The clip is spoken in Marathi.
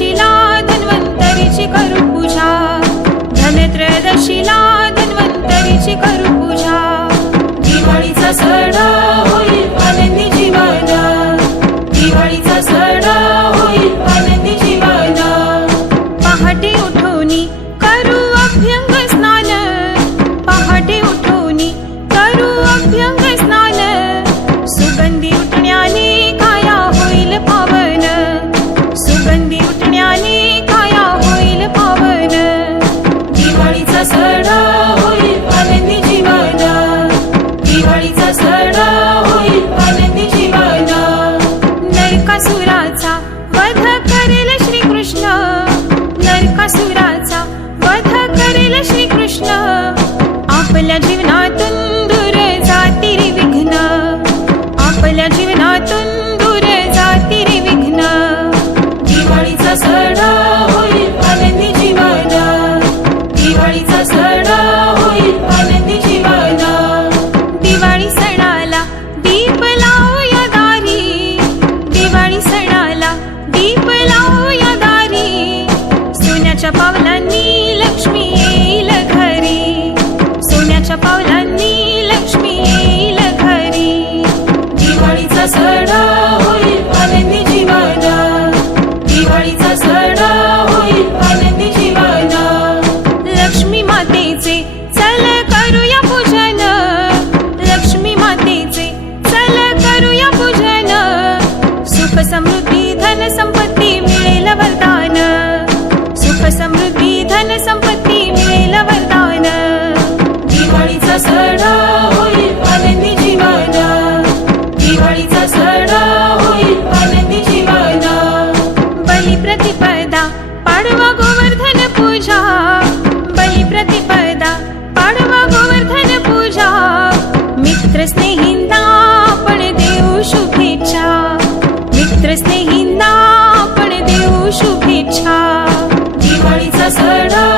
धनत्रयोदशीला धन्वंतरीची करू पूजा. धनत्रयोदशीला धन्वंतरीची करू पूजा. दिवाळीचा सण होईल आनंदी जीवन दिवाळीचा सण होईल आनंदी जीवन पहाटे उठवणी करू अभ्यंग नरकासुराचा वध करेल श्रीकृष्ण. नरकासुराचा वध करेल श्रीकृष्ण. आपल्या जीवनातून दूर जातील विघ्न. आपल्या जीवनातून दूर जातील विघ्न. दिवाळीचा सण सणाला दीप लावूया दारी. सोन्याच्या पावलांनी दिवाळीचा सण होईल आनंदीची गाना बली प्रतिपदा पाडवा गोवर्धन पूजा. बली प्रतिपदा पाडवा गोवर्धन पूजा. मित्र स्नेहिंदा आपण देऊ शुभेच्छा. मित्र स्नेहिंदा आपण देऊ शुभेच्छा. दिवाळीचा सण